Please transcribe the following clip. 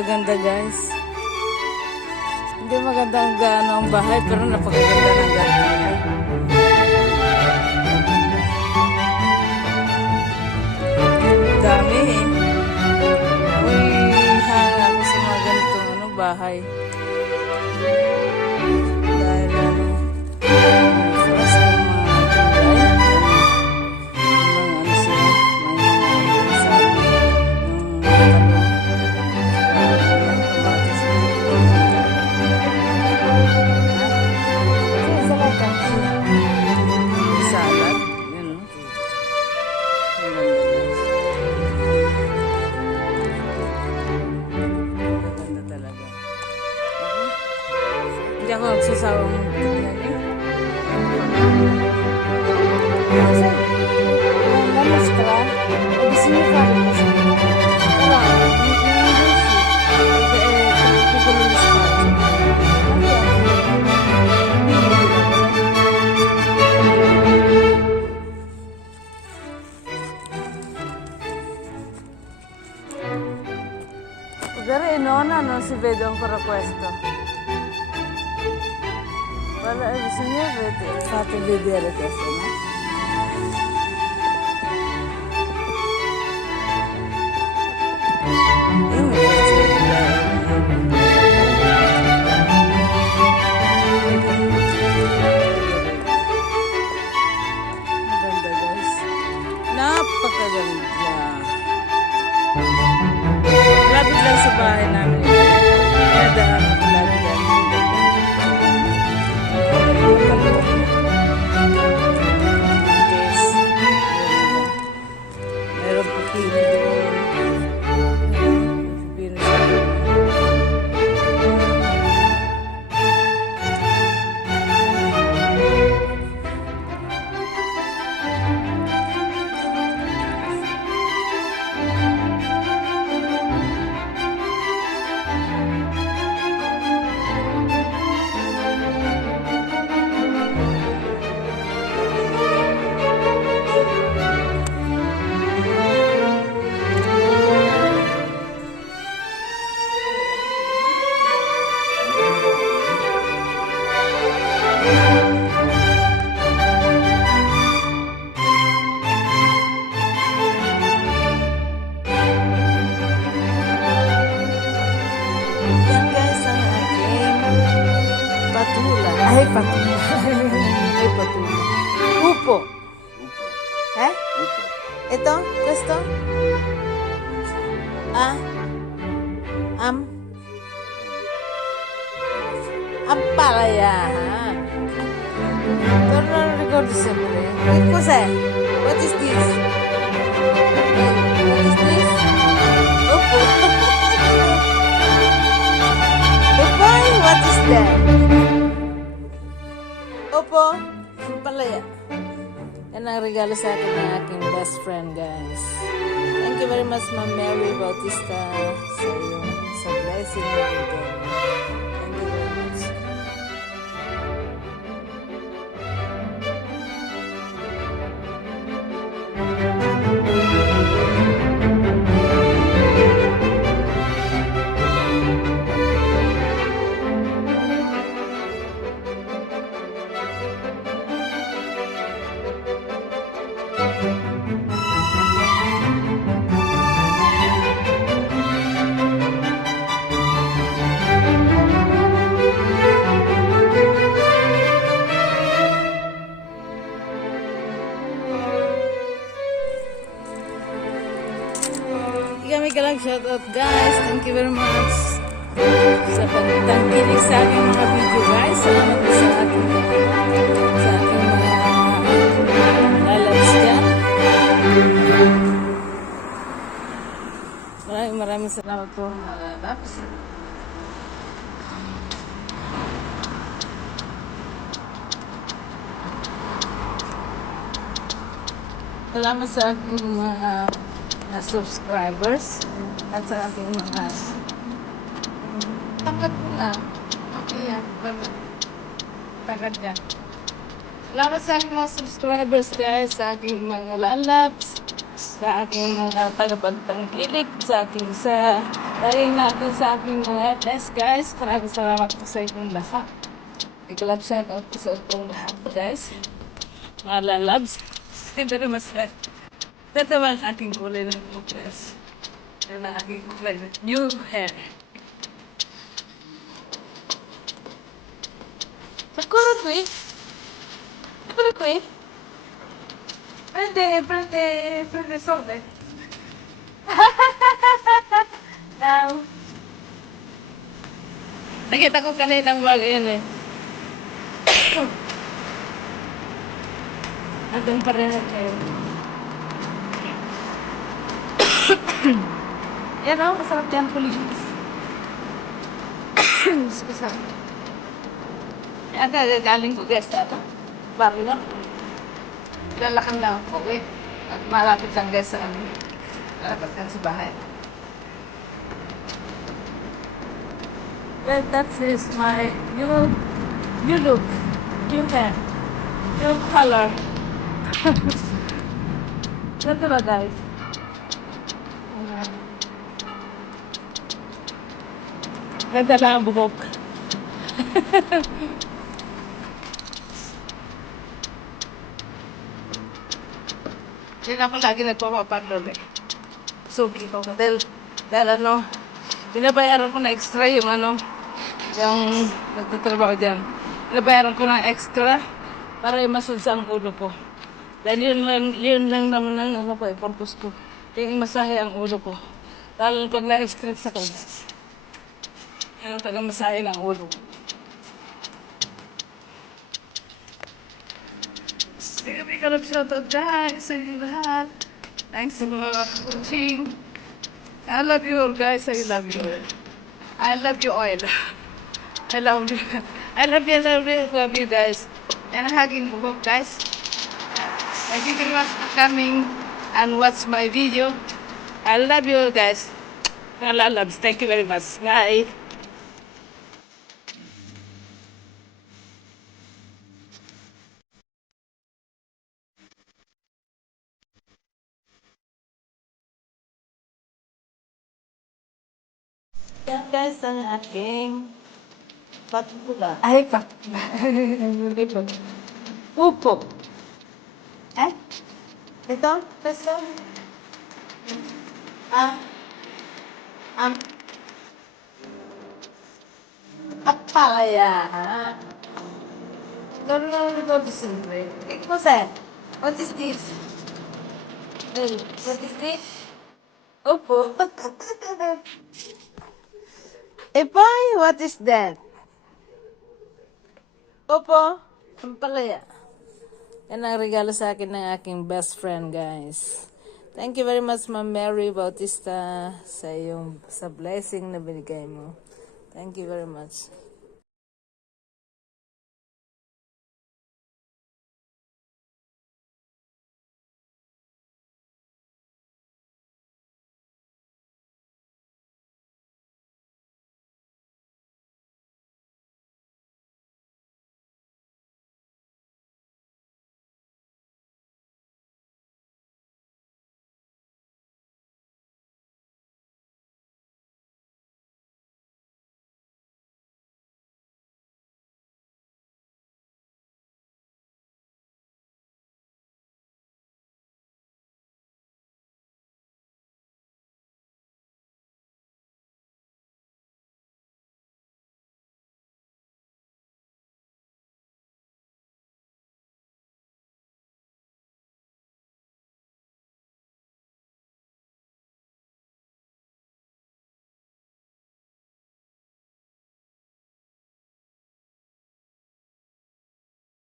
napakaganda guys. Hindi maganda ang gaano ang bahay pero napakaganda ng garden niya. Dami eh. Uy, hanga ako sa mga ganitong bahay. Dahil frost ng mga gulay. Mga sila, mga sabi, salad, yun no? Ang ganda guys. Ganda talaga. Ako, hindi ako nagsasawang tignan eh. Kasi, lamas ka ba? Gusto niyo pa rin kasi. Wala, kukululis pa. Magari inona no si Bedo ang requesto. Wala gusto niya Bedo. Fate Bedo requesto no? Maganda guys. Napakaganda. Lapit lang sa bahay namin. Nadaan ako lagi dyan. Meron po kini doon. Yan guys ang aking patula. Ay, patula. Ay, patula. Upo. Eh? Ito? Gusto? Ah? Ampalaya. Torno a ricordo sempre. Che cos'è? What is this? What is this? Upo. E poi, what is that? Opo, palaya. Yan ang regalo sa akin ng aking best friend, guys. Thank you very much, Ma'am Mary Bautista, sa blessing mo dito. Thank you very much. Kami ka lang shoutout guys. Thank you very much sa pagtangkilik sa aking mga video guys. Salamat po sa aking mga lalabs dyan. Maraming salamat po mga lalabs. Salamat sa aking mga subscribers at sa ating mga tangkat mo na. Okay yan. Tangkat yan. Salamat sa aking mga subscribers guys, sa aking mga lalabs, sa aking mga tagapagtangkilik, sa aking Dahil natin sa aking mga test, guys. Maraming salamat po sa inyong lahat. Ikalap shout out po sa itong lahat, guys. Mga lalabs. Hindi rin mas ito naman ang aking kulay ng bukas. Ito na aking kulay ng new hair. Sakura ko eh. Sakura ko eh. Prende solde. Now. Nakita ko kanina ng bago yun eh. Andun pa rin ang hair. Yan o, masarap yan kulinis. Masarap. Yan, galing ko guys na ito. Bari na. Lalakan lang ako eh. At malapit lang guys sa amin. Malapit lang sa bahay. Well, that is my new look, new hair, new color. Ganito ba guys? Ganda lang ang buhok. Hindi na ako lagi nagpapaparlor eh. Sugi ko. Dahil ano, binabayaran ko na extra yung yung nagtatrabaho dyan. Binabayaran ko na extra para imasunsa ang ulo ko. Dahil yun lang naman ang purpose ko. Yung masahe ang ulo ko. Lalo pag na-stress ako. Yan ang tagang masahe ng ulo. Sige, may kalap shoutout guys sa inyo lahat. Thanks sa mga watching. I love you all guys. I love you all. I love you all. I love you. I love you, love you guys. And hugging you guys. Thank you very much for coming and watch my video. I love you guys. I love you. Thank you very much. Bye. Yan guys ang aking patula. Ay, patula. Upo. Eh? Ito? Ito? Papaya. No, this is great. What's that? What is this? What is this? Upo. Epay, what is that? Opo, pampalaya. Yan ang regalo sa akin ng aking best friend, guys. Thank you very much, Ma'am Mary Bautista, sa blessing na binigay mo. Thank you very much.